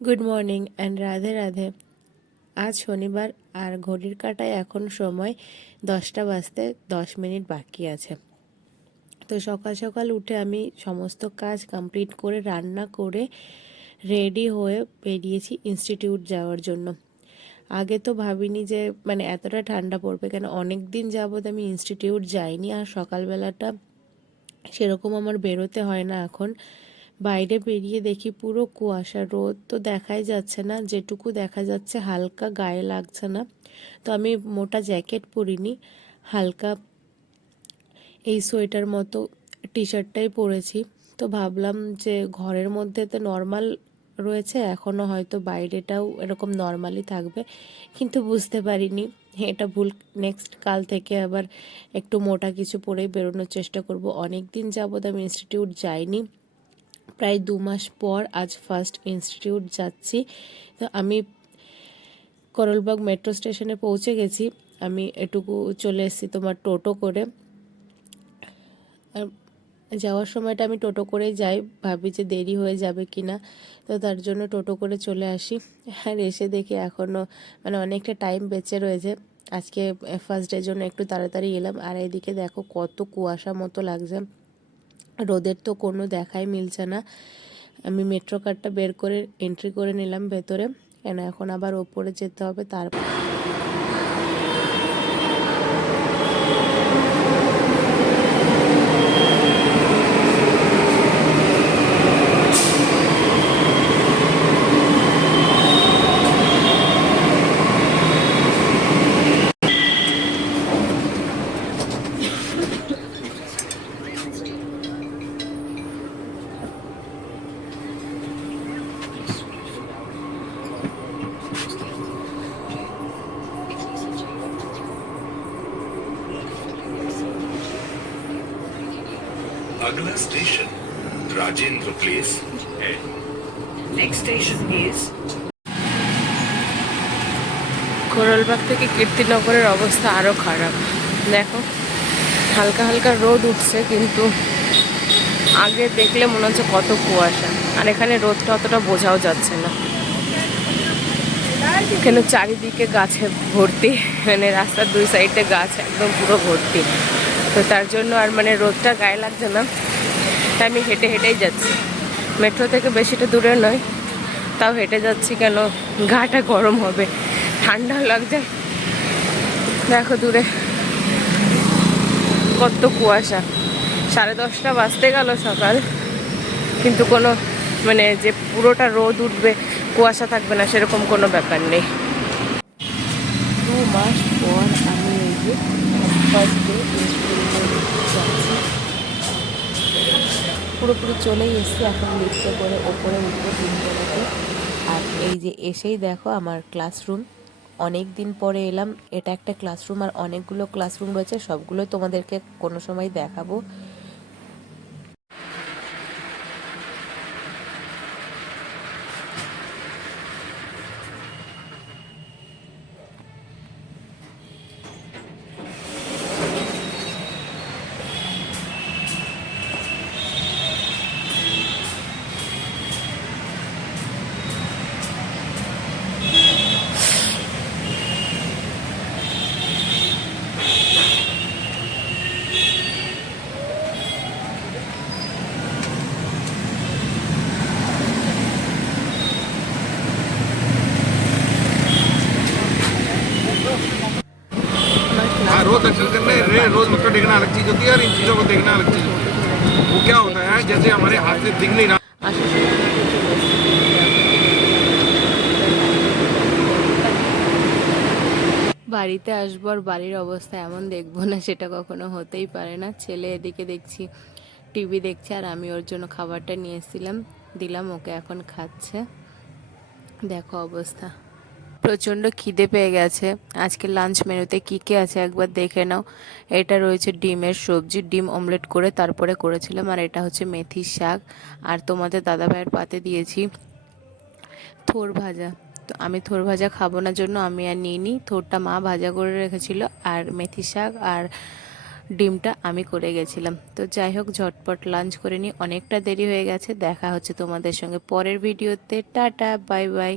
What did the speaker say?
Good morning and Radhe Radhe. আজ শনিবার আর ঘড়ির কাঁটায় এখন সময় 10টা বাজতে 10 মিনিট বাকি আছে। তো সকাল সকাল উঠে আমি সমস্ত কাজ কমপ্লিট করে রান্না করে রেডি হয়ে বেরিয়েছি ইনস্টিটিউট যাওয়ার জন্য। আগে তো ভাবিনি যে এতটা ঠান্ডা পড়বে, কেন অনেক দিন যাবৎ আমি ইনস্টিটিউট যাইনি আর সকালবেলাটা সেরকম আমার বেরোতে হয় না এখন। বাইরে বেরিয়ে দেখি পুরো কুয়াশা, রোদ তো দেখাই যাচ্ছে না, যেটুকু দেখা যাচ্ছে হালকা গায়ে লাগছে না। তো আমি মোটা জ্যাকেট পরিনি, হালকা এই সোয়েটার মতো টি শার্টটাই পরেছি। তো ভাবলাম যে ঘরের মধ্যে তো নর্মাল রয়েছে, এখনও হয়তো বাইরেটাও এরকম নর্মালি থাকবে, কিন্তু বুঝতে পারিনি এটা ভুল। নেক্সট কাল থেকে আবার একটু মোটা কিছু পরেই বেরোনোর চেষ্টা করব। অনেক দিন যাবৎ আমি ইনস্টিটিউট যাইনি, প্রায় 2 মাস পর আজ ফার্স্ট ইনস্টিটিউট যাচ্ছি। তো আমি করলবাগ মেট্রো স্টেশনে পৌঁছে গেছি। আমি এটুকু চলে এসেছি তোমার টোটো করে। আর যাওয়ার সময়টা আমি টোটো করেই যাই, ভাবি যে দেরি হয়ে যাবে কি না, তো তার জন্য টোটো করে চলে আসি। আর এসে দেখি এখনও অনেকটা টাইম বেঁচে রয়েছে। আজকে ফার্স্ট ডের জন্য একটু তাড়াতাড়ি এলাম। আর এদিকে দেখো কত কুয়াশা মতো লাগছে, রোদের তো কোনো দেখাই মিলছে না। আমি মেট্রো কার্ডটা বের করে এন্ট্রি করে নিলাম ভেতরে, কেন এখন আবার ওপরে যেতে হবে। তারপর अगला स्टेशन राजेंद्र प्लेस है। नेक्स्ट स्टेशन इज কোরলবাগ থেকে কীর্তিনগরের অবস্থা আরও খারাপ। দেখো হালকা হালকা রোদ উঠছে, কিন্তু আগে দেখলে মনে হচ্ছে কত কুয়াশা। আর এখানে রোদটা অতটা বোঝাও যাচ্ছে না, কেন চারিদিকে গাছে ভর্তি, রাস্তার দুই সাইডে গাছ একদম পুরো ভর্তি। তো তার জন্য আর রোদটা গায়ে লাগছে না, তাই আমি হেঁটে হেঁটেই যাচ্ছি। মেট্রো থেকে বেশিটা দূরে নয়, তাও হেঁটে যাচ্ছি, কেন গাটা গরম হবে, ঠান্ডা লাগছে। দেখো দূরে কত কুয়াশা। 10:30 বাজতে গেল সকাল, কিন্তু কোনো যে পুরোটা রোদ উঠবে কুয়াশা থাকবে না সেরকম কোনো ব্যাপার নেই। 2 মাস পর আমি এই যে ফার্স্ট ডে যাচ্ছি, পুরোপুরি চলেই এসেছি। এখন লিফটে করে ওপরে উঠবো 3তলাতে। আর এই যে এসেই দেখো আমার ক্লাসরুম, অনেক দিন পরে এলাম। এটা একটা ক্লাসরুম, আর অনেকগুলো ক্লাসরুম রয়েছে, সবগুলো তোমাদেরকে কোনো সময় দেখাবো। रोज दर्शन करने रोज मत्था टेकना अलग चीज होती है और इन चीजों को देखना अलग चीज होती है। वो क्या होता है जैसे हमारे हाथ से दिख नहीं रहा। বাড়িতে আসবো আর বাড়ির অবস্থা এমন দেখবো না, সেটা কখনো হতেই পারে না। ছেলে এদিকে দেখছি টিভি দেখছে, আর আমি ওর জন্য খাবারটা নিয়ে এসেছিলাম, দিলাম ওকে, এখন খাচ্ছে। দেখো অবস্থা, প্রচণ্ড খিদে পেয়ে গেছে। আজকে লাঞ্চ মেনুতে কী কী আছে একবার দেখে নাও। এটা রয়েছে ডিমের সবজি, ডিম অমলেট করে তারপরে করেছিলাম। আর এটা হচ্ছে মেথির শাক। আর তোমাদের দাদাভাইয়ের পাতে দিয়েছি থোর ভাজা। তো আমি থোর ভাজা খাবো না জন্য আমি আর নিইনি, থোরটা মা ভাজা করে রেখেছিল। আর মেথি শাক আর ডিমটা আমি করে গেছিলাম। তো যাই হোক, ঝটপট লাঞ্চ করে নিই, অনেকটা দেরি হয়ে গেছে। দেখা হচ্ছে তোমাদের সঙ্গে পরের ভিডিওতে। Tata, bye bye.